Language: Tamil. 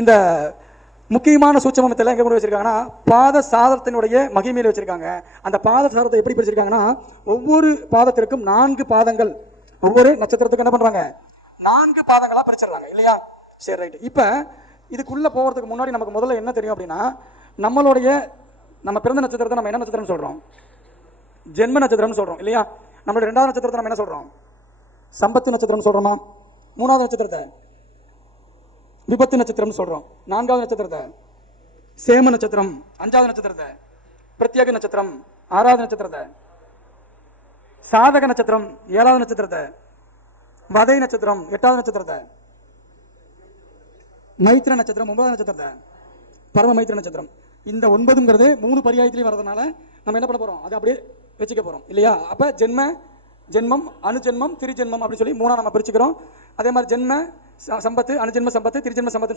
இந்த முக்கியமான சூட்சமத்தில் எங்கே கொண்டு வச்சிருக்காங்கன்னா பாத சாதத்தினுடைய மகிமையில் வச்சிருக்காங்க. அந்த பாத சாதத்தை எப்படி பிரிச்சிருக்காங்கன்னா ஒவ்வொரு பாதத்திற்கும் நான்கு பாதங்கள். ஒவ்வொரு நட்சத்திரத்துக்கு என்ன பண்ணுறாங்க நான்கு பாதங்களாக பிரிச்சிடுறாங்க இல்லையா? சரி ரைட் இப்போ இதுக்குள்ளே போகிறதுக்கு முன்னாடி நமக்கு முதல்ல என்ன தெரியும் அப்படின்னா நம்மளுடைய நம்ம பிறந்த நட்சத்திரத்தை நம்ம என்ன நட்சத்திரம் சொல்கிறோம் ஜென்ம நட்சத்திரம்னு சொல்கிறோம் இல்லையா? நம்மளோட ரெண்டாவது நட்சத்திரத்தை நம்ம என்ன சொல்கிறோம் சம்பத்து நட்சத்திரம்னு சொல்கிறோமா மூணாவது நட்சத்திரத்தை. விபத்து நட்சத்திரம்னு சொல்றோம். நான்காவது நட்சத்திரத்தை சேம நட்சத்திரம் அஞ்சாவது நட்சத்திரத்தை பிரத்யேக நட்சத்திரம் ஆறாவது நட்சத்திரத்தை சாதக நட்சத்திரம் ஏழாவது நட்சத்திரத்தை வதை நட்சத்திரம் எட்டாவது நட்சத்திரத்தை மைத்திர நட்சத்திரம் ஒன்பதாவது நட்சத்திரத்தை பரம மைத்திர நட்சத்திரம். இந்த ஒன்பதுங்கிறது மூணு பரியாயத்திலையும் வரதுனால நம்ம என்ன பண்ண போறோம்? அதை அப்படியே வச்சுக்க போறோம். இல்லையா? அப்ப ஜென்ம ஜென்மம் அணுஜென்மம் திருஜென்மம் அப்படின்னு சொல்லி மூணாக நம்ம பிரிச்சுக்கிறோம். அதே மாதிரி ஜென்ம சம்பத்து அனுஜென்ம சம்பத்து திருஜென்ம சம்பத்து